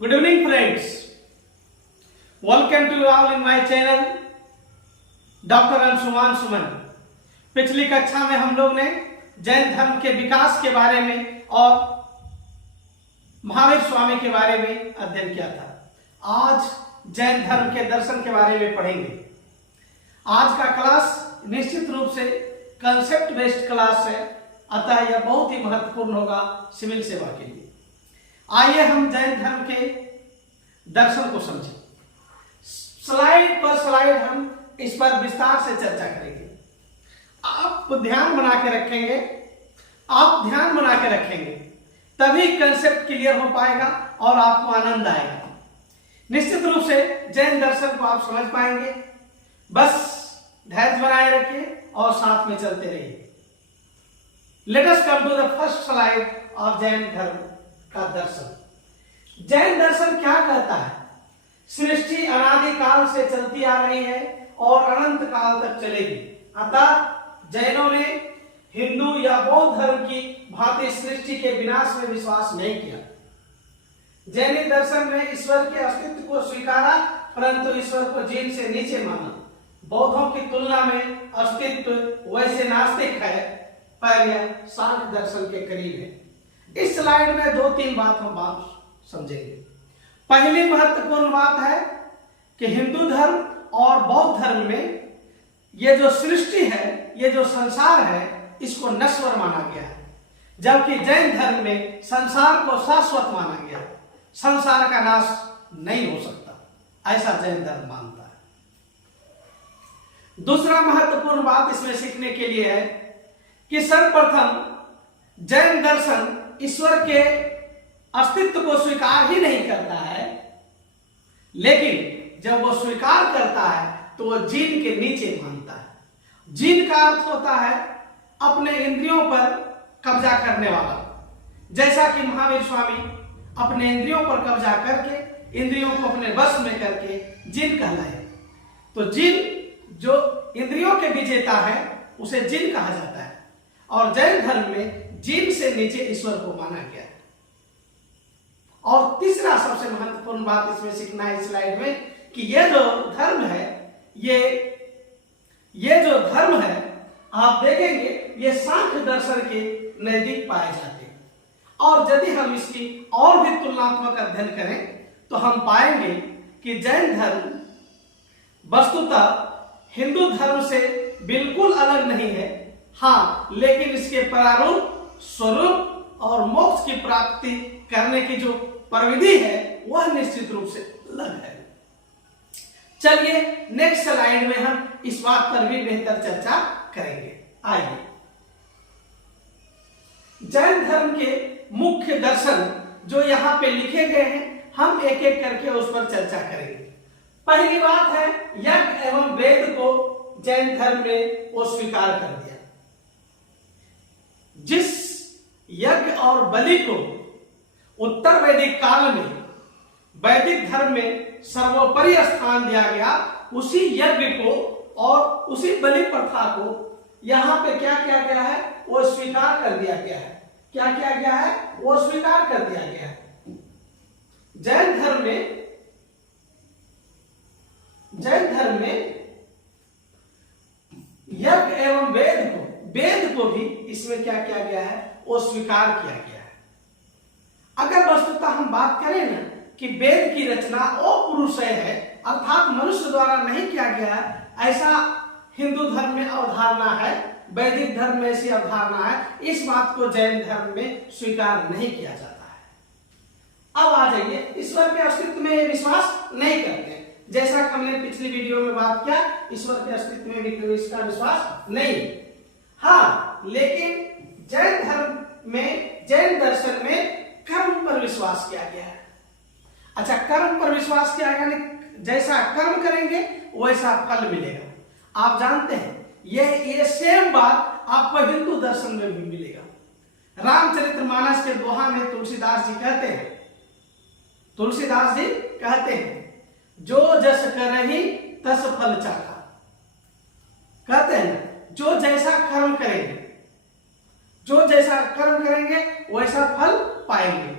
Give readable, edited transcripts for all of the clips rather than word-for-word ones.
Good evening friends. Welcome to you all in my channel doctor Anshuman Suman. पिछली कक्षा में हम लोग ने जैन धर्म के विकास के बारे में और महावीर स्वामी के बारे में अध्ययन किया था। आज जैन धर्म के दर्शन के बारे में पढ़ेंगे। आज का क्लास निश्चित रूप से कंसेप्ट बेस्ड क्लास है, अतः यह बहुत ही महत्वपूर्ण होगा सिविल सेवा के लिए। आइए हम जैन धर्म के दर्शन को समझें। स्लाइड पर स्लाइड हम इस पर विस्तार से चर्चा करेंगे। आप ध्यान बना के रखेंगे, तभी कंसेप्ट क्लियर हो पाएगा और आपको आनंद आएगा। निश्चित रूप से जैन दर्शन को आप समझ पाएंगे। बस धैर्य बनाए रखिए और साथ में चलते रहिए। Let us come to the first slide of Jain धर्म का दर्शन। जैन दर्शन क्या कहता है? सृष्टि अनादि काल से चलती आ रही है और अनंत काल तक चलेगी। अतः जैनों ने हिंदू या बौद्ध धर्म की भांति सृष्टि के विनाश में विश्वास नहीं किया। जैन दर्शन में ईश्वर के अस्तित्व को स्वीकारा, परंतु ईश्वर को जीन से नीचे माना। बौद्धों की तुलना में अस्तित्व वैसे नास्तिक है, पर यह सांख्य दर्शन के करीब है। इस स्लाइड में दो तीन बात हम समझेंगे। पहली महत्वपूर्ण बात है कि हिंदू धर्म और बौद्ध धर्म में ये जो सृष्टि है, ये जो संसार है, इसको नश्वर माना गया है, जबकि जैन धर्म में संसार को शाश्वत माना गया है। संसार का नाश नहीं हो सकता, ऐसा जैन धर्म मानता है। दूसरा महत्वपूर्ण बात इसमें सीखने के लिए है कि सर्वप्रथम जैन दर्शन ईश्वर के अस्तित्व को स्वीकार ही नहीं करता है, लेकिन जब वो स्वीकार करता है तो वो जीन के नीचे मानता है। जीन का अर्थ होता है अपने इंद्रियों पर कब्जा करने वाला। जैसा कि महावीर स्वामी अपने इंद्रियों पर कब्जा करके इंद्रियों को अपने वश में करके जीन कहलाए। तो जीन जो इंद्रियों के विजेता है उसे जीन कहा जाता है, और जैन धर्म में जीन से नीचे ईश्वर को माना गया है। और तीसरा सबसे महत्वपूर्ण बात इसमें सीखना है इस स्लाइड में कि ये जो धर्म है, ये जो धर्म है, आप देखेंगे ये सांख्य दर्शन के नजदीक पाए जाते हैं। और यदि हम इसकी और भी तुलनात्मक अध्ययन करें तो हम पाएंगे कि जैन धर्म वस्तुतः हिंदू धर्म से बिल्कुल अलग नहीं है। हाँ, लेकिन इसके प्रारूप, स्वरूप और मोक्ष की प्राप्ति करने की जो प्रविधि है वह निश्चित रूप से अलग है। चलिए नेक्स्ट स्लाइड में हम इस बात पर भी बेहतर चर्चा करेंगे। आइए जैन धर्म के मुख्य दर्शन जो यहाँ पे लिखे गए हैं, हम एक एक करके उस पर चर्चा करेंगे। पहली बात है यज्ञ एवं वेद को जैन धर्म में वो स्वीकार कर दिया। जिस यज्ञ और बलि को उत्तर वैदिक काल में वैदिक धर्म में सर्वोपरि स्थान दिया गया, उसी यज्ञ को और उसी बलि प्रथा को यहां पे क्या किया गया है? वो स्वीकार कर दिया गया है। क्या किया गया है? वो स्वीकार कर दिया गया है। जैन धर्म में यज्ञ एवं वेद को भी इसमें क्या किया गया है? वो स्वीकार किया गया है। अगर वस्तुतः हम बात करें ना कि वेद की रचना अपुरुषेय है, अर्थात मनुष्य द्वारा नहीं किया गया है, ऐसा हिंदू धर्म में अवधारणा है, वैदिक धर्म में ऐसी अवधारणा है। इस बात को जैन धर्म में स्वीकार नहीं किया जाता है। अब आ जाइए, ईश्वर के अस्तित्व में विश्वास नहीं करते। जैसा कि हमने पिछली वीडियो में बात किया, ईश्वर के अस्तित्व में भी इसका विश्वास नहीं। हाँ, लेकिन जैन धर्म में, जैन दर्शन में कर्म पर विश्वास किया गया है। अच्छा, कर्म पर विश्वास किया गया, जैसा कर्म करेंगे वैसा फल मिलेगा। आप जानते हैं ये सेम बात आपको हिंदू दर्शन में भी मिलेगा। रामचरितमानस के दोहा में तुलसीदास जी कहते हैं जो जस करहि तस फल चाखा। कहते हैं ना, जो जैसा कर्म करेंगे वैसा फल पाएंगे।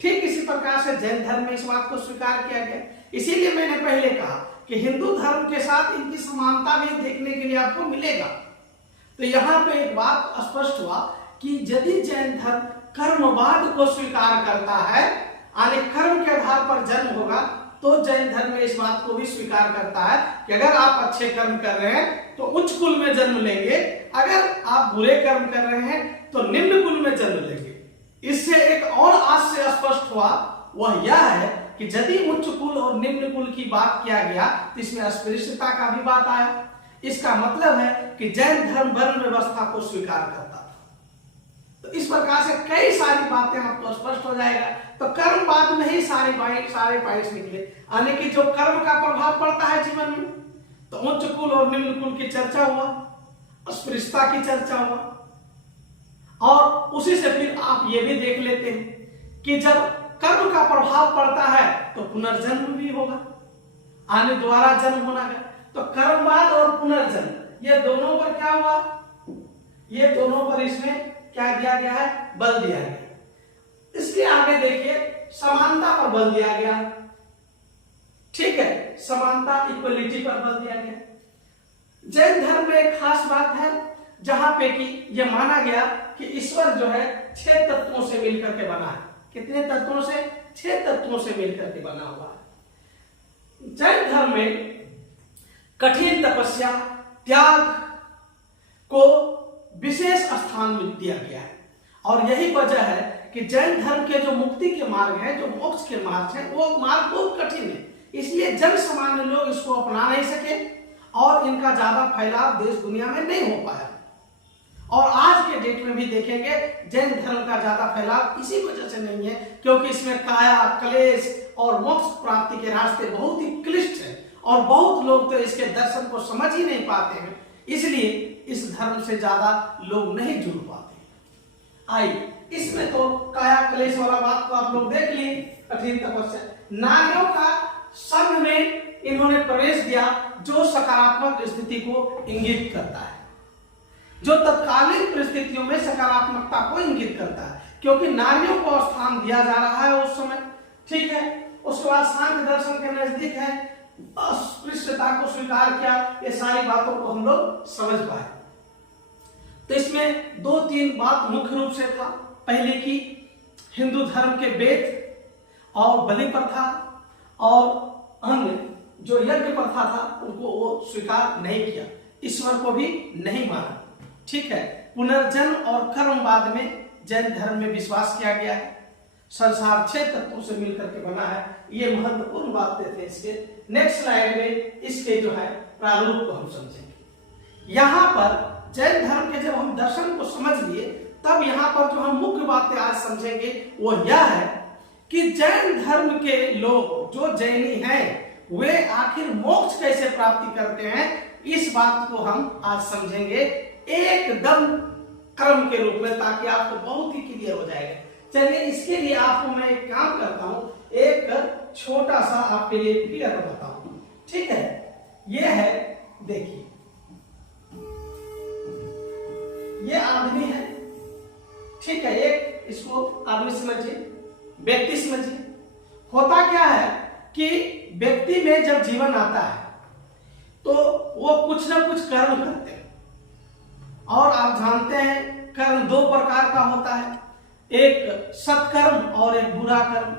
ठीक इसी प्रकार से जैन धर्म में इस बात को स्वीकार किया गया। इसीलिए मैंने पहले कहा कि हिंदू धर्म के साथ इनकी समानता भी देखने के लिए आपको मिलेगा। तो यहाँ पे एक बात स्पष्ट हुआ कि यदि जैन धर्म कर्मवाद को स्वीकार करता है, यानी कर्म के आधार पर जन्म होगा, तो जैन धर्म में इस बात को भी स्वीकार करता है कि अगर आप अच्छे कर्म कर रहे हैं तो उच्च कुल में जन्म लेंगे, अगर आप बुरे कर्म कर रहे हैं तो निम्न कुल में जन्म लेंगे। इससे एक और आज से स्पष्ट हुआ, वह यह है कि यदि उच्च कुल और निम्न कुल की बात किया गया तो इसमें अस्पृश्यता का भी बात आया। इसका मतलब है कि जैन धर्म वर्ण व्यवस्था को स्वीकार करता था। तो इस प्रकार से कई सारी बातें आपको स्पष्ट हो जाएगा। तो कर्मवाद में ही सारे पॉइंट्स निकले, यानी कि जो कर्म का प्रभाव पड़ता है जीवन में, तो उच्च कुल और निम्न कुल की चर्चा हुआ, अस्पृश्यता की चर्चा हुआ, और उसी से फिर आप ये भी देख लेते हैं कि जब कर्म का प्रभाव पड़ता है तो पुनर्जन्म भी होगा, आने द्वारा जन्म होना है। तो कर्मवाद और पुनर्जन्म ये दोनों पर क्या हुआ, ये दोनों पर इसमें क्या दिया गया है, बल दिया गया। इसलिए आगे देखिए समानता पर बल दिया गया, ठीक है, समानता इक्वलिटी पर बल दिया गया। जैन धर्म में एक खास बात है जहां पे कि यह माना गया कि ईश्वर जो है 6 तत्वों से मिलकर के बना है। कितने तत्वों से? 6 तत्वों से मिलकर के बना हुआ है। जैन धर्म में कठिन तपस्या, त्याग को विशेष स्थान दिया गया है, और यही वजह है कि जैन धर्म के जो मुक्ति के मार्ग हैं, जो मोक्ष के मार्ग हैं, वो मार्ग बहुत कठिन है। इसलिए जन सामान्य लोग इसको अपना नहीं सके और इनका ज्यादा फैलाव देश दुनिया में नहीं हो पाया। और आज के डेट में भी देखेंगे जैन धर्म का ज्यादा फैलाव इसी वजह से नहीं है क्योंकि इसमें काया, क्लेश और मोक्ष प्राप्ति के रास्ते बहुत ही क्लिष्ट हैं, और बहुत लोग तो इसके दर्शन को समझ ही नहीं पाते हैं। इसलिए इस धर्म से ज्यादा लोग नहीं जुड़ पाते। आइए, इसमें तो काया क्लेश वाला बात तो आप लोग देख लिए, कठिन तपस्या। नारियों का संघ में इन्होंने प्रवेश दिया जो सकारात्मक स्थिति को इंगित करता है, जो तत्कालीन परिस्थितियों में सकारात्मकता को इंगित करता है, क्योंकि नारियों को स्थान दिया जा रहा है उस समय, ठीक है। उसके बाद सांख्य दर्शन के नजदीक है, अस्पृश्यता को स्वीकार किया, ये सारी बातों को हम लोग समझ पाए। तो इसमें 2-3 बात मुख्य रूप से था। पहले की हिंदू धर्म के वेद और बलि प्रथा और अन्य जो यज्ञ प्रथा था उनको वो स्वीकार नहीं किया, ईश्वर को भी नहीं माना, ठीक है। पुनर्जन्म और कर्मवाद में जैन धर्म में विश्वास किया गया है। संसार 6 तत्वों से मिलकर के बना है, ये महत्वपूर्ण बातें थे इसके। नेक्स्ट स्लाइड में इसके जो है प्रारूप को हम समझेंगे। यहाँ पर जैन धर्म के जब हम दर्शन को समझ लिए, तब यहाँ पर जो हम मुख्य बातें आज समझेंगे वो यह है कि जैन धर्म के लोग जो जैनी हैं वे आखिर मोक्ष कैसे प्राप्ति करते हैं, इस बात को हम आज समझेंगे एकदम कर्म के रूप में, ताकि आपको बहुत ही क्लियर हो जाएगा। चलिए, इसके लिए आपको मैं एक काम करता हूं, एक छोटा सा आपके लिए क्लियर बताता हूं, ठीक है। ये है, देखिए, ये आदमी है, ठीक है। एक इसको आदमी समझिए, व्यक्ति समझिए। होता क्या है कि व्यक्ति में जब जीवन आता है तो वो कुछ ना कुछ कर्म करते हैं, और आप जानते हैं कर्म 2 प्रकार का होता है, एक सत्कर्म और एक बुरा कर्म।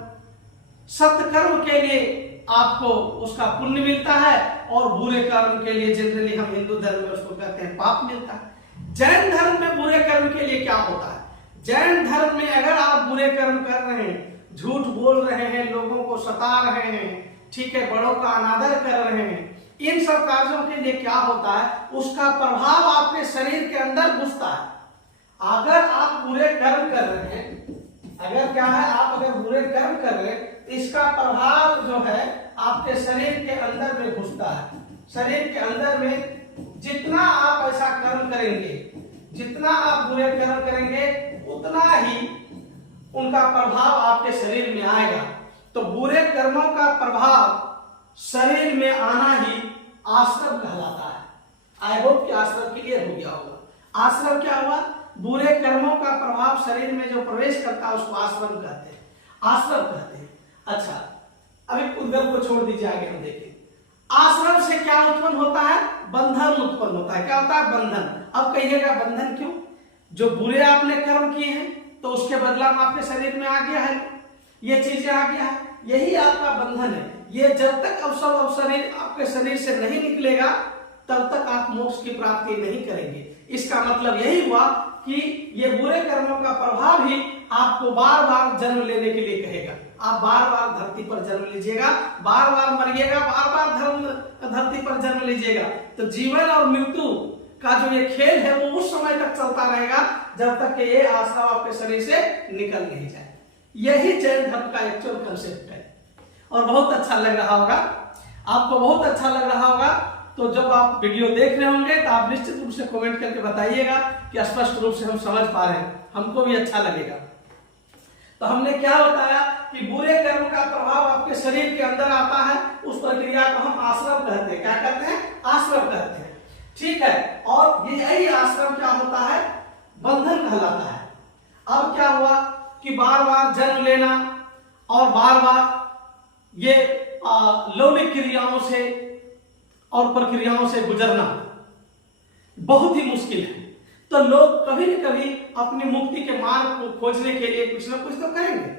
सत्कर्म के लिए आपको उसका पुण्य मिलता है, और बुरे कर्म के लिए जनरली हम हिंदू धर्म में उसको कहते हैं पाप मिलता है। जैन धर्म में बुरे कर्म के लिए क्या होता है? जैन धर्म में अगर आप बुरे कर्म कर रहे हैं, झूठ बोल रहे हैं, लोगों को सता रहे हैं, ठीक है, बड़ों का अनादर कर रहे हैं, इन सब कार्यों के लिए क्या होता है, उसका प्रभाव आपके शरीर के अंदर घुसता है। अगर आप बुरे कर्म कर रहे हैं, अगर क्या है, आप अगर बुरे कर्म कर रहे हैं तो इसका प्रभाव जो है आपके शरीर के अंदर में घुसता है। शरीर के अंदर में जितना आप ऐसा कर्म करेंगे, जितना आप बुरे कर्म करेंगे, उतना ही उनका प्रभाव आपके शरीर में आएगा। तो बुरे कर्मों का प्रभाव शरीर में आना ही आश्रम कहलाता है। आई होप कि आश्रम क्लियर हो गया होगा। आश्रम क्या हुआ? बुरे कर्मों का प्रभाव शरीर में जो प्रवेश करता है उसको आश्रम कहते हैं। आश्रम कहते हैं। अच्छा, अभी उद्गम को छोड़ दीजिए, आगे हम देखें। आश्रम से क्या उत्पन्न होता है? बंधन उत्पन्न होता है। क्या होता है? बंधन। अब कहिएगा बंधन क्यों? जो बुरे आपने कर्म किए हैं तो उसके बदला में आपके शरीर में आ गया है, ये चीजें आ गया है, यही आपका बंधन है। ये जब तक अब शरीर आपके शरीर से नहीं निकलेगा तब तक आप मोक्ष की प्राप्ति नहीं करेंगे। इसका मतलब यही हुआ कि ये बुरे कर्मों का प्रभाव ही आपको बार बार जन्म लेने के लिए कहेगा। आप बार बार धरती पर जन्म लीजिएगा, बार बार मरिएगा, बार बार धरती पर जन्म लीजिएगा। तो जीवन और मृत्यु का जो ये खेल है वो उस समय तक चलता रहेगा जब तक कि ये आश्रम आपके शरीर से निकल नहीं जाए। यही जैन धर्म का एक्चुअल कंसेप्ट है और बहुत अच्छा लग रहा होगा आपको, बहुत अच्छा लग रहा होगा। तो जब आप वीडियो देख रहे होंगे तो आप निश्चित रूप से कमेंट करके बताइएगा कि स्पष्ट रूप से हम समझ पा रहे हैं, हमको भी अच्छा लगेगा। तो हमने क्या बताया कि बुरे कर्म का प्रभाव आपके शरीर के अंदर आता है, उस प्रक्रिया को हम आश्रम कहते हैं। क्या कहते हैं? आश्रम कहते हैं। ठीक है, और यही आश्रम क्या होता है? बंधन कहलाता है। अब क्या हुआ कि बार बार जन्म लेना और बार बार ये लौकिक क्रियाओं से और प्रक्रियाओं से गुजरना बहुत ही मुश्किल है। तो लोग कभी न कभी अपनी मुक्ति के मार्ग को खोजने के लिए कुछ ना कुछ तो करेंगे।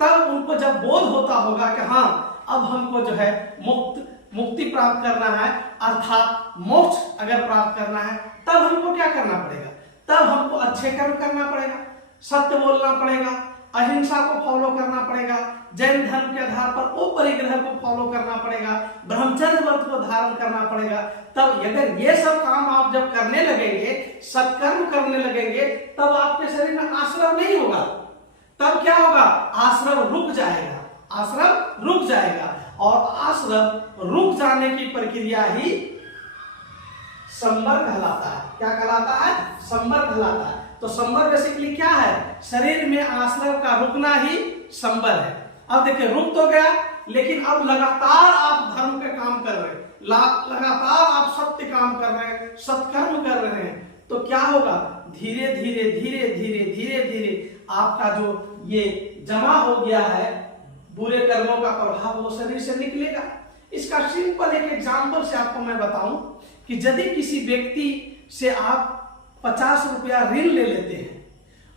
तब उनको जब बोध होता होगा कि हाँ अब हमको जो है मुक्ति प्राप्त करना है, अर्थात मोक्ष अगर प्राप्त करना है, तब हमको क्या करना पड़ेगा? तब हमको अच्छे कर्म करना पड़ेगा, सत्य बोलना पड़ेगा, अहिंसा को फॉलो करना पड़ेगा, जैन धर्म के आधार पर अपरिग्रह को फॉलो करना पड़ेगा, ब्रह्मचर्य व्रत को धारण करना पड़ेगा। तब अगर ये सब काम आप जब करने लगेंगे, सत्कर्म करने लगेंगे, तब आपके शरीर में आश्रम नहीं होगा। तब क्या होगा? आश्रम रुक जाएगा, आश्रम रुक जाएगा। और आश्रम रुक जाने की प्रक्रिया ही संवर कहलाता है। क्या कहलाता है? संवर कहलाता है। तो संवर बेसिकली क्या है? शरीर में आश्रम का रुकना ही संवर है। अब देखिए रुक तो गया, लेकिन अब लगातार आप धर्म के काम कर रहे हैं, लगातार आप सत्य काम कर रहे हैं, सत्कर्म कर रहे हैं, तो क्या होगा? धीरे धीरे धीरे धीरे धीरे धीरे आपका जो ये जमा हो गया है बुरे कर्मों का प्रभाव वो शरीर से निकलेगा। इसका सिंपल एक एग्जाम्पल से आपको मैं बताऊं कि यदि किसी व्यक्ति से आप 50 रुपया ऋण ले लेते हैं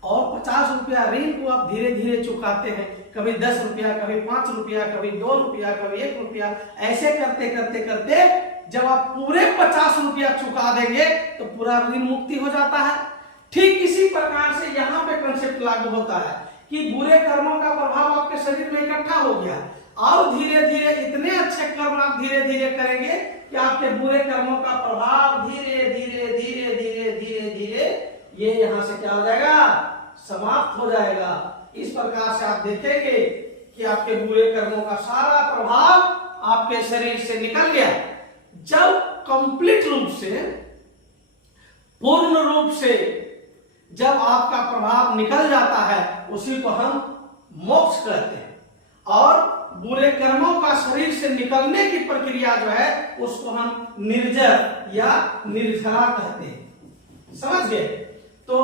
और 50 रुपया ऋण को आप धीरे धीरे चुकाते हैं, कभी 10 रुपया, कभी 5 रुपया, कभी 2 रुपया, कभी 1 रुपया, ऐसे करते करते करते जब आप पूरे 50 रुपया चुका देंगे तो पूरा ऋण मुक्ति हो जाता है। ठीक इसी प्रकार से यहाँ पे कंसेप्ट लागू होता है कि बुरे कर्मों का प्रभाव आपके शरीर में इकट्ठा हो गया और धीरे धीरे इतने अच्छे कर्म आप धीरे धीरे करेंगे कि आपके बुरे कर्मों का प्रभाव धीरे धीरे धीरे धीरे धीरे धीरे ये यहाँ से क्या हो जाएगा? समाप्त हो जाएगा। इस प्रकार से आप देखेंगे कि आपके बुरे कर्मों का सारा प्रभाव आपके शरीर से निकल गया। जब कंप्लीट रूप से, पूर्ण रूप से जब आपका प्रभाव निकल जाता है उसी को हम मोक्ष कहते हैं। और बुरे कर्मों का शरीर से निकलने की प्रक्रिया जो है उसको हम निर्जर या निर्जरा कहते हैं। समझ गए? तो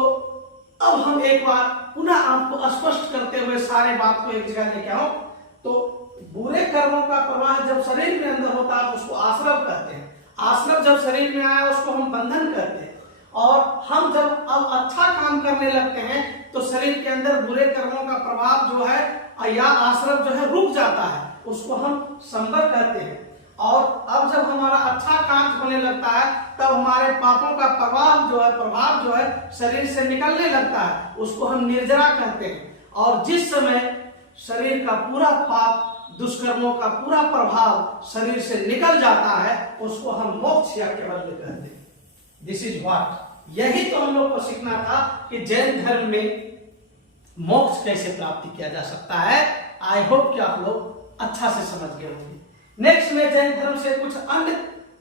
अब हम एक बार पुनः आपको स्पष्ट करते हुए सारे बात को एक जगह लेके आओ। तो बुरे कर्मों का प्रवाह जब शरीर में अंदर होता है उसको आश्रम कहते हैं। आश्रम जब शरीर में आया उसको हम बंधन कहते हैं। और हम जब अब अच्छा काम करने लगते हैं तो शरीर के अंदर बुरे कर्मों का प्रभाव जो है या आश्रम जो है रुक जाता है, उसको हम संवर कहते हैं। और अब जब हमारा अच्छा काम होने लगता है तब हमारे पापों का प्रभाव जो है शरीर से निकलने लगता है, उसको हम निर्जरा कहते हैं। और जिस समय शरीर का पूरा पाप, दुष्कर्मों का पूरा प्रभाव शरीर से निकल जाता है उसको हम मोक्ष या केवल्य कहते हैं। दिस इज व्हाट, यही तो हम लोग को सीखना था कि जैन धर्म में मोक्ष कैसे प्राप्ति किया जा सकता है। आई होप कि आप लोग अच्छा से समझ गए होंगे। नेक्स्ट में जैन धर्म से कुछ अन्य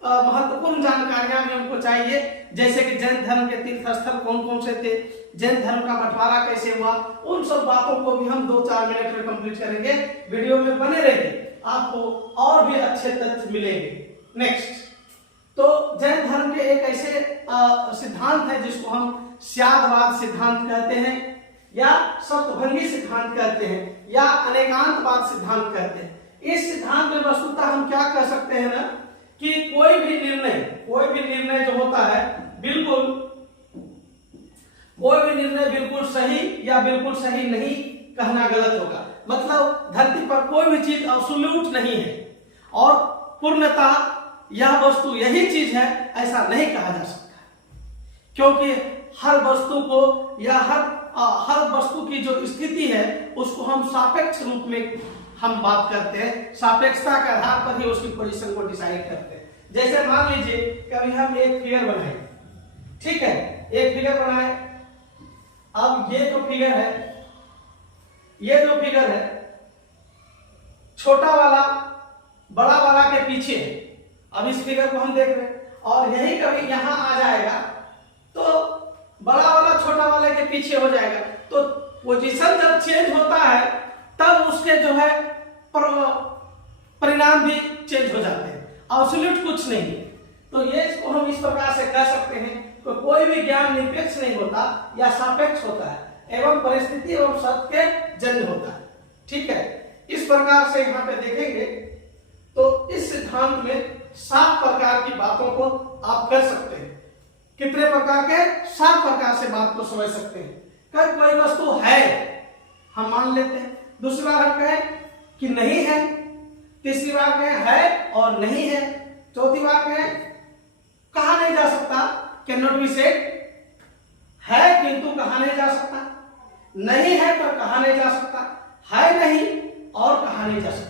महत्वपूर्ण जानकारियां भी हमको चाहिए, जैसे कि जैन धर्म के तीर्थ स्थल कौन कौन से थे, जैन धर्म का बंटवारा कैसे हुआ, उन सब बातों को भी हम 2-4 मिनट में कंप्लीट करेंगे। वीडियो में बने रहिए, आपको और भी अच्छे तथ्य मिलेंगे। नेक्स्ट, तो जैन धर्म के एक ऐसे सिद्धांत है जिसको हम स्यादवाद सिद्धांत कहते हैं। या सप्तभंगी सिद्धांत कहते हैं या अनेकांतवाद सिद्धांत कहते हैं। इस सिद्धांत में वस्तुतः हम क्या कह सकते हैं ना कि कोई भी निर्णय जो होता है कोई भी निर्णय बिल्कुल सही या बिल्कुल सही नहीं कहना गलत होगा। मतलब धरती पर कोई भी चीज एब्सोल्यूट नहीं है और पूर्णतः यह वस्तु यही चीज है ऐसा नहीं कहा जा सकता, क्योंकि हर वस्तु को या हर वस्तु की जो स्थिति है उसको हम सापेक्ष रूप में हम बात करते हैं, सापेक्षता के आधार पर ही उसकी पोजीशन को डिसाइड करते हैं। जैसे मान लीजिए कभी हम एक फिगर बनाए, ठीक है, एक फिगर बनाए। अब ये जो फिगर है छोटा वाला बड़ा वाला के पीछे है। अब इस फिगर को हम देख रहे हैं और यही कभी यहां आ जाएगा तो बड़ा वाला छोटा वाले के पीछे हो जाएगा। तो पोजीशन जब चेंज होता है तब उसके जो है परिणाम भी चेंज हो जाते हैं, एब्सोल्यूट कुछ नहीं। तो ये इसको हम इस प्रकार से कह सकते हैं कि कोई भी ज्ञान निरपेक्ष नहीं होता या सापेक्ष होता है एवं परिस्थिति एवं सत्य के जन्य होता है। ठीक है, इस प्रकार से यहाँ पे देखेंगे तो इस सिद्धांत में 7 प्रकार की बातों को आप कर सकते हैं। कितने प्रकार के? 7 प्रकार से बात को समझ सकते हैं। कर कोई वस्तु है हम मान लेते हैं, दूसरी बार हम कहें कि नहीं है, तीसरी बार कहें है और नहीं है, चौथी बार कहें कहा नहीं जा सकता, कैन नॉट बी सेड, है किंतु कहा नहीं जा सकता, नहीं है पर कहा नहीं जा सकता, है नहीं और कहा नहीं जा सकता।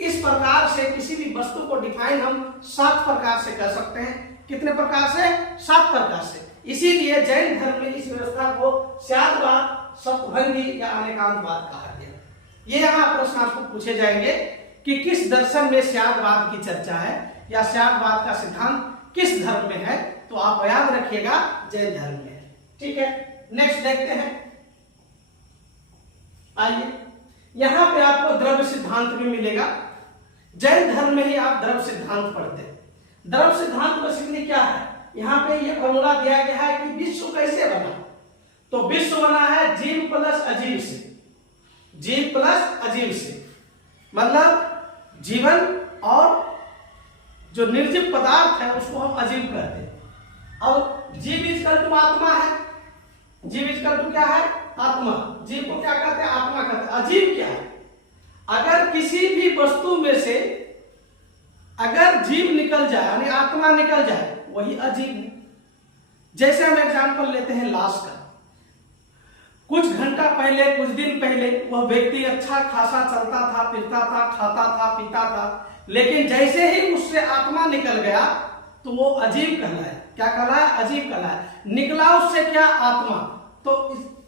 इस प्रकार से किसी भी वस्तु को डिफाइन हम 7 प्रकार से कर सकते हैं। कितने प्रकार से? 7 प्रकार से। इसीलिए जैन धर्म में इस व्यवस्था को स्यादवाद, सप्तभंगी या अनेकांतवाद कहा गया। ये यहाँ प्रश्न आपको पूछे जाएंगे कि किस दर्शन में स्यादवाद की चर्चा है या स्यादवाद का सिद्धांत किस धर्म में है, तो आप याद रखिएगा जैन धर्म में है। ठीक है, नेक्स्ट देखते हैं। आइए, यहां पे आपको द्रव्य सिद्धांत भी मिलेगा। जैन धर्म में ही आप द्रव्य सिद्धांत पढ़ते हैं। द्रव्य सिद्धांत बेसिकली क्या है? यहाँ पे ये फॉर्मूला दिया गया है कि विश्व कैसे बना। तो विश्व बना है जीव प्लस अजीव से, जीव प्लस अजीव से, मतलब जीवन और जो निर्जीव पदार्थ है उसको हम अजीव कहते हैं। अब जीव इजकल टू आत्मा है, जीव इजकल टू क्या है? आत्मा। जीव को क्या कहते हैं? आत्मा कहते हैं। अजीव क्या है? अगर किसी भी वस्तु में से अगर जीव निकल जाए यानी आत्मा निकल जाए वही अजीव है। जैसे हम एग्जांपल लेते हैं लाश का। कुछ घंटा पहले, कुछ दिन पहले वह व्यक्ति अच्छा खासा चलता था, फिरता था, खाता था, पीता था, लेकिन जैसे ही उससे आत्मा निकल गया तो वो अजीब कहलाया। क्या कहलाया? अजीब कहलाया। निकला उससे क्या? आत्मा।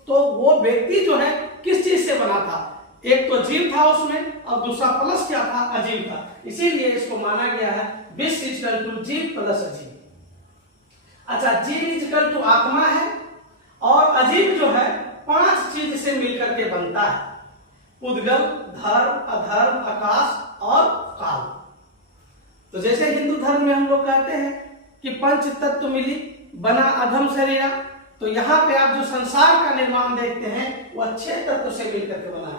तो वो व्यक्ति जो है किस चीज से बना था? एक तो जीव था उसमें और दूसरा प्लस क्या था? अजीब था। इसीलिए इसको माना गया है विश्व इजकल टू जीव प्लस अजीब। अच्छा, जीव इजकल टू आत्मा है और अजीब जो है 5 चीज से मिलकर के बनता है। उद्गम, धर्म, अधर्म, आकाश और काल। तो जैसे हिंदू धर्म में हम लोग कहते हैं कि पंच तत्व मिली बना अधम शरीरा, तो यहाँ पे आप जो संसार का निर्माण देखते हैं वह 6 तत्व से मिलकर के बना।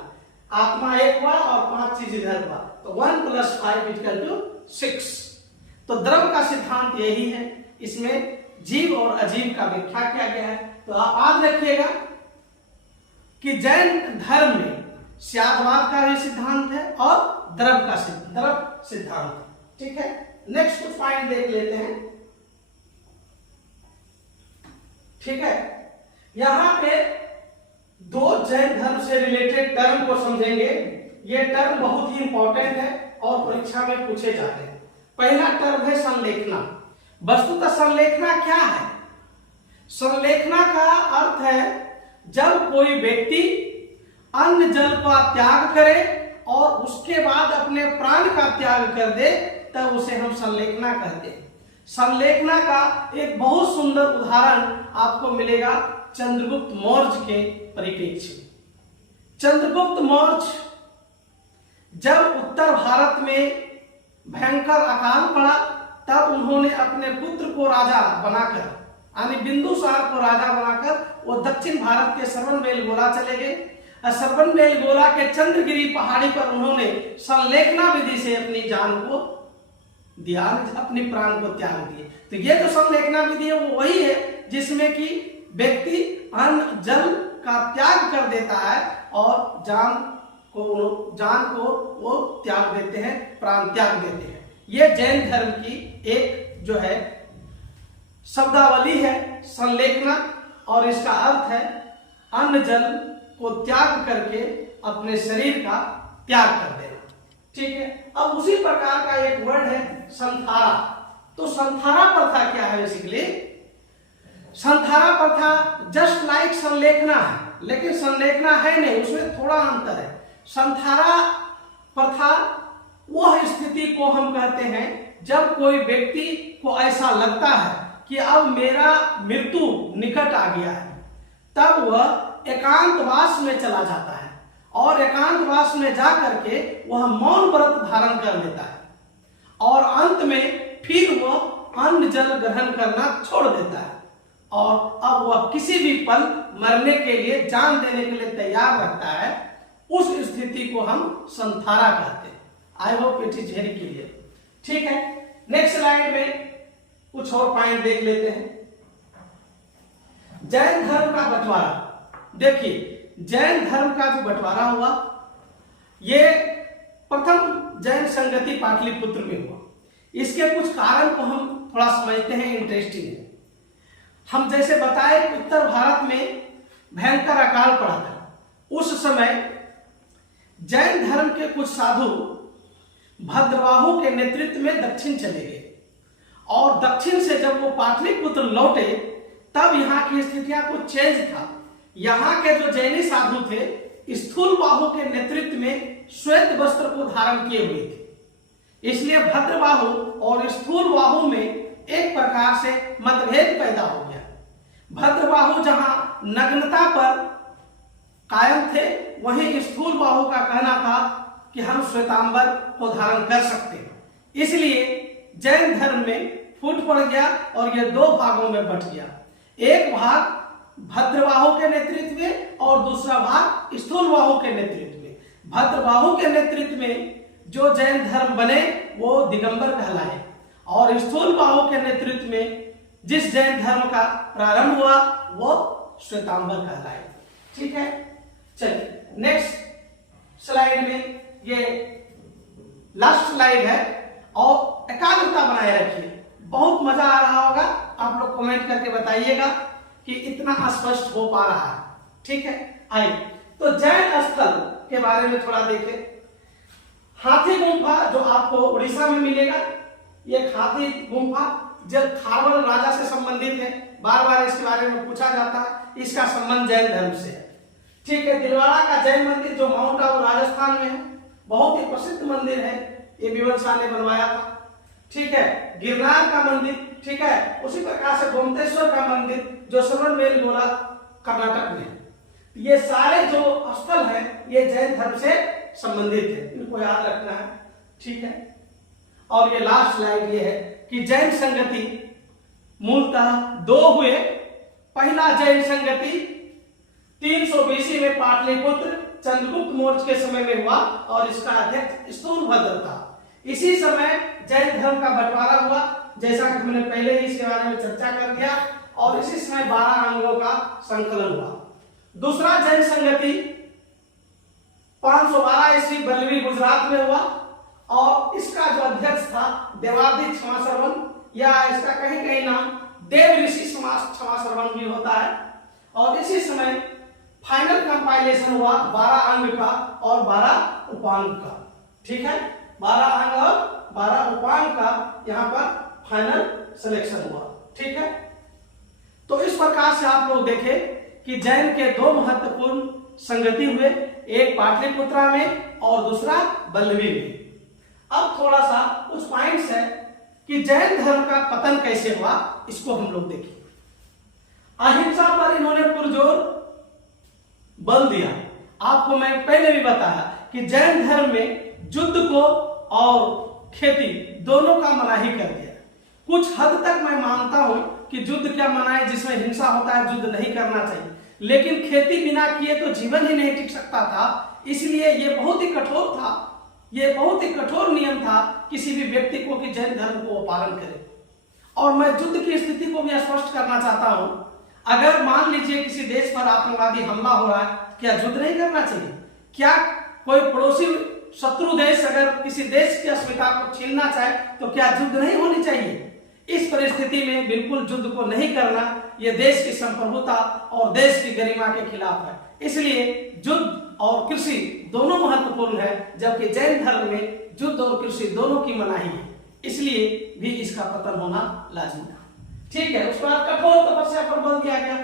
आत्मा एक हुआ और 5 चीज इधर हुआ, तो 1 + 5 = 6। तो द्रव्य का सिद्धांत यही है। इसमें जीव और अजीव का व्याख्या किया गया है। तो आप याद रखिएगा कि जैन धर्म में स्यादवाद का भी सिद्धांत है और द्रव्य सिद्धांत। ठीक है, नेक्स्ट कुछ पॉइंट देख लेते हैं। ठीक है, यहां पे 2 जैन धर्म से रिलेटेड टर्म को समझेंगे। ये टर्म बहुत ही इंपॉर्टेंट है और परीक्षा में पूछे जाते हैं। पहला टर्म है संलेखना। वस्तुतः संलेखना क्या है? संलेखना का अर्थ है जब कोई व्यक्ति अन्न जल का त्याग करे और उसके बाद अपने प्राण का त्याग कर दे तब उसे हम संलेखना कहते हैं। संलेखना का एक बहुत सुंदर उदाहरण आपको मिलेगा चंद्रगुप्त मौर्य के परिप्रेक्ष्य में। चंद्रगुप्त मौर्य जब उत्तर भारत में भयंकर अकाल पड़ा तब उन्होंने अपने पुत्र को राजा बनाकर यानी बिंदुसार को राजा बनाकर वो दक्षिण भारत के श्रवणबेलगोला चले गए। श्रवणबेलगोला के चंद्रगिरी पहाड़ी पर उन्होंने संलेखना विधि से अपनी जान को दिया, अपने प्राण को त्याग दिए। तो ये जो संलेखना विधि है वो वही है जिसमें कि व्यक्ति अन्न जल का त्याग कर देता है और जान को वो त्याग देते हैं, प्राण त्याग देते हैं। ये जैन धर्म की एक जो है शब्दावली है संलेखना, और इसका अर्थ है अन्न जल को त्याग करके अपने शरीर का त्याग कर देना। ठीक है, अब उसी प्रकार का एक वर्ड है संथारा। तो संथारा प्रथा क्या है? बेसिकली संथारा प्रथा जस्ट लाइक संलेखना है, लेकिन संलेखना है नहीं, उसमें थोड़ा अंतर है। संथारा प्रथा वह स्थिति को हम कहते हैं जब कोई व्यक्ति को ऐसा लगता है कि अब मेरा मृत्यु निकट आ गया है, तब वह एकांतवास में चला जाता है और एकांतवास में जा करके वह मौन व्रत धारण कर लेता है और अंत में फिर वह अन्न जल ग्रहण करना छोड़ देता है और अब वह किसी भी पल मरने के लिए, जान देने के लिए तैयार रखता है। उस स्थिति को हम संथारा कहते हैं। I hope it is very clear. ठीक है, नेक्स्ट स्लाइड में कुछ और पॉइंट देख लेते हैं। जैन धर्म का बंटवारा। देखिए, जैन धर्म का जो बंटवारा हुआ ये प्रथम जैन संगति पाटलिपुत्र में हुआ। इसके कुछ कारण को हम थोड़ा समझते हैं, इंटरेस्टिंग है। हम जैसे बताए उत्तर भारत में भयंकर अकाल पड़ा था। उस समय जैन धर्म के कुछ साधु भद्रवाहु के नेतृत्व में दक्षिण चले गए और दक्षिण से जब वो पाटलिपुत्र लौटे तब यहाँ की स्थितियां कुछ चेंज था। यहाँ के जो जैनी साधु थे स्थूलबाहु के नेतृत्व में श्वेत वस्त्र को धारण किए हुए थे, इसलिए भद्रबाहु और स्थूलबाहु में एक प्रकार से मतभेद पैदा हो गया। भद्रबाहु जहां नग्नता पर कायम थे, वहीं स्थूलबाहु का कहना था कि हम श्वेतांबर को धारण कर सकते हैं। इसलिए जैन धर्म में फूट पड़ गया और यह दो भागों में बंट गया। एक भाग भद्रबाहु के नेतृत्व में और दूसरा भाग स्थूलबाहु के नेतृत्व में। भद्रबाहु के नेतृत्व में जो जैन धर्म बने वो दिगंबर कहलाए और स्थूलबाहु के नेतृत्व में जिस जैन धर्म का प्रारंभ हुआ वो श्वेतांबर कहलाए। ठीक है, चलिए नेक्स्ट स्लाइड में, ये लास्ट स्लाइड है और एकाग्रता बनाए रखिए। बहुत मजा आ रहा होगा, आप लोग कमेंट करके बताइएगा कि इतना स्पष्ट हो पा रहा है। ठीक है, आइए तो जैन स्थल के बारे में थोड़ा देखें। हाथी गुम्फा जो आपको उड़ीसा में मिलेगा, ये हाथी गुम्फा जब खारवल राजा से संबंधित है, बार बार इसके बारे में पूछा जाता है, इसका संबंध जैन धर्म से है। ठीक है, दिलवाड़ा का जैन मंदिर जो माउंट आबू राजस्थान में है, बहुत ही प्रसिद्ध मंदिर है, ये बीवल शाह ने बनवाया था। ठीक है, गिरनार का मंदिर, ठीक है, उसी प्रकार से गोमतेश्वर का मंदिर जो श्रवणबेलगोला कर्नाटक में है। ये सारे जो स्थल हैं ये जैन धर्म से संबंधित है, इनको याद रखना है। ठीक है, और ये लास्ट स्लाइड ये है कि जैन संगति मूलतः दो हुए। पहला जैन संगति 300 BC में पाटलिपुत्र चंद्रगुप्त मौर्य के समय में हुआ और इसका अध्यक्ष स्थूलभद्र था। इसी समय जैन धर्म का बंटवारा हुआ, जैसा कि मैंने पहले ही इसके बारे में चर्चा कर दिया, और इसी समय 12 अंगों का संकलन हुआ। दूसरा जैन संगति 512 ईस्वी बल्लवी गुजरात में हुआ और इसका जो अध्यक्ष था देवादिक क्षमाश्रवण, या इसका कहीं कहीं नाम देव ऋषि क्षमाश्रवण भी होता है। और इसी समय फाइनल कंपाइलेशन हुआ 12 अंग का और 12 उपांग का। ठीक है, 12 अंग और 12 उपांग का यहाँ पर फाइनल सिलेक्शन हुआ। ठीक है, तो इस प्रकार से आप लोग देखें कि जैन के दो महत्वपूर्ण संगति हुए, एक पाटलिपुत्रा में और दूसरा बल्लवी में। अब थोड़ा सा कुछ पॉइंट्स है कि जैन धर्म का पतन कैसे हुआ, इसको हम लोग देखें। अहिंसा पर इन्होंने पुरजोर बल दिया। आपको मैं पहले भी बताया कि जैन धर्म में युद्ध को और खेती दोनों का मनाही कर दिया। कुछ हद तक मैं मानता हूं कि युद्ध क्या मनाए, जिसमें हिंसा होता है युद्ध नहीं करना चाहिए, लेकिन खेती बिना किए तो जीवन ही नहीं टिक सकता था। इसलिए ये बहुत ही कठोर था, ये बहुत ही कठोर नियम था किसी भी व्यक्ति को कि जैन धर्म को वो पालन करे। और मैं युद्ध की स्थिति को भी स्पष्ट करना चाहता हूं। अगर मान लीजिए किसी देश पर आतंकवादी हमला हो रहा है, क्या युद्ध नहीं करना चाहिए? क्या कोई पड़ोसी शत्रु देश अगर किसी देश की अस्मिता को छीनना चाहे तो क्या युद्ध नहीं होनी चाहिए? इस परिस्थिति में बिल्कुल युद्ध को नहीं करना, यह देश की संप्रभुता और देश की गरिमा के खिलाफ है। इसलिए युद्ध और कृषि दोनों महत्वपूर्ण है, जबकि जैन धर्म में युद्ध और कृषि दोनों की मनाही है, इसलिए भी इसका पतन होना लाजिमी था। ठीक है, उसके बाद कठोर तपस्या पर बल दिया गया।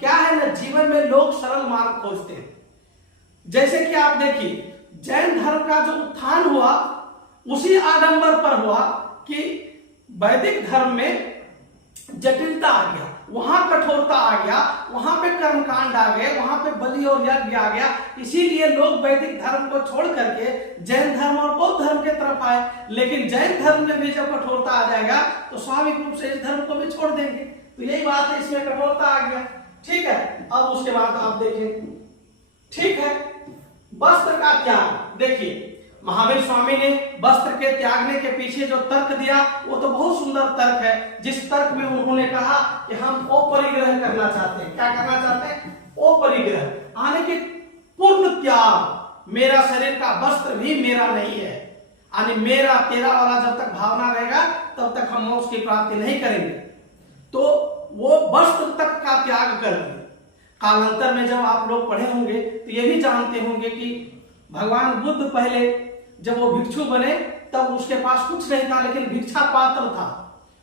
क्या है ना, जीवन में लोग सरल मार्ग खोजते हैं। जैसे कि आप देखिए, जैन धर्म का जो उत्थान हुआ उसी आडंबर पर हुआ कि वैदिक धर्म में जटिलता आ गया, वहां कठोरता आ गया, वहां पे कर्मकांड आ गए, वहां पे बलि और यज्ञ आ गया। इसीलिए लोग वैदिक धर्म को छोड़ करके जैन धर्म और बौद्ध धर्म के तरफ आए। लेकिन जैन धर्म में भी जब कठोरता आ जाएगा तो स्वाभाविक रूप से इस धर्म को भी छोड़ देंगे। तो यही बात है, इसमें कठोरता आ गया। ठीक है, अब उसके बाद आप देखें, ठीक है, वस्त्र का त्याग। देखिए, महावीर स्वामी ने वस्त्र के त्यागने के पीछे जो तर्क दिया वो तो बहुत सुंदर तर्क है। जिस तर्क में उन्होंने कहा कि हम अपरिग्रह करना चाहते हैं। क्या करना चाहते हैं? अपरिग्रह, आने के पूर्ण त्याग। मेरा शरीर का वस्त्र भी मेरा नहीं है, यानी मेरा तेरा वाला जब तक भावना रहेगा तब तक हम मोक्ष की प्राप्ति नहीं करेंगे। तो वो वस्त्र तक का त्याग कर दिए। कालांतर में जब आप लोग पढ़े होंगे तो ये भी जानते होंगे कि भगवान बुद्ध पहले जब वो भिक्षु बने तब उसके पास कुछ नहीं था, लेकिन भिक्षा पात्र था।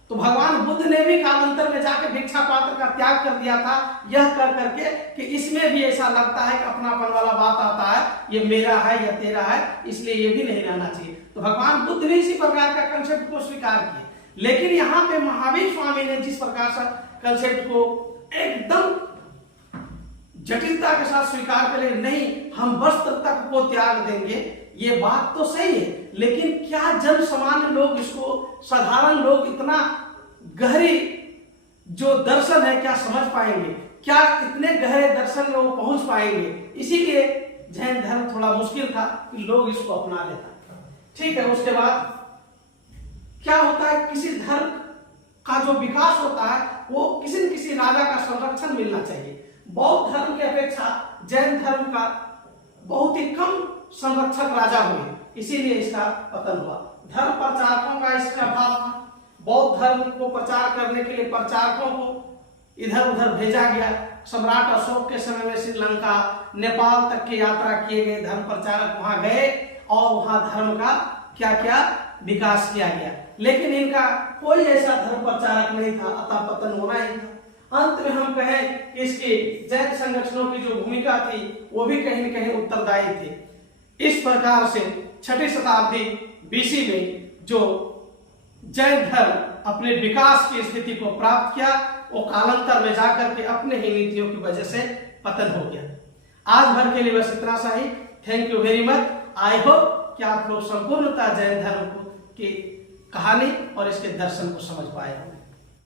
तो भगवान बुद्ध ने भी कालांतर में जाकर भिक्षा पात्र का त्याग कर दिया था, यह कर करके कि इसमें भी ऐसा लगता है कि अपनापन वाला बात आता है, ये मेरा है या तेरा है, इसलिए ये भी नहीं रहना चाहिए। तो भगवान बुद्ध भी इसी प्रकार का कंसेप्ट को स्वीकार किए। लेकिन यहाँ पे महावीर स्वामी ने जिस प्रकार से कंसेप्ट को एकदम जटिलता के साथ स्वीकार करें, नहीं हम वस्त्र तक को त्याग देंगे, ये बात तो सही है, लेकिन क्या जन सामान्य लोग इसको, साधारण लोग इतना गहरी जो दर्शन है क्या समझ पाएंगे? क्या इतने गहरे दर्शन में वो पहुंच पाएंगे? इसीलिए जैन धर्म थोड़ा मुश्किल था कि लोग इसको अपना लेता। ठीक है, उसके बाद क्या होता है, किसी धर्म का जो विकास होता है वो किसी न किसी राजा का संरक्षण मिलना चाहिए। बौद्ध धर्म की अपेक्षा जैन धर्म का बहुत ही कम संरक्षक राजा हुए, इसीलिए इसका पतन हुआ। धर्म प्रचारकों का इसमें अभाव था। बौद्ध धर्म को प्रचार करने के लिए प्रचारकों को इधर उधर भेजा गया। सम्राट अशोक के समय में श्रीलंका, नेपाल तक की यात्रा किए गए, धर्म प्रचारक वहां गए और वहां धर्म का क्या क्या विकास किया गया, लेकिन इनका कोई ऐसा धर्म प्रचारक नहीं था, अतः पतन होना ही था। अंत में हम कहें कि इसकी जैन संगठनों की जो भूमिका थी वो भी कहीं न कहीं उत्तरदायी थी। इस प्रकार से 6वीं शताब्दी बीसी में जो जैन धर्म अपने विकास की स्थिति को प्राप्त किया वो कालांतर में जाकर के अपने ही नीतियों की वजह से पतन हो गया। आज भर के लिए बस इतना सा ही। Thank you very much. I hope कि आप लोग संपूर्णतः जैन धर्म की कहानी और इसके दर्शन को समझ पाए।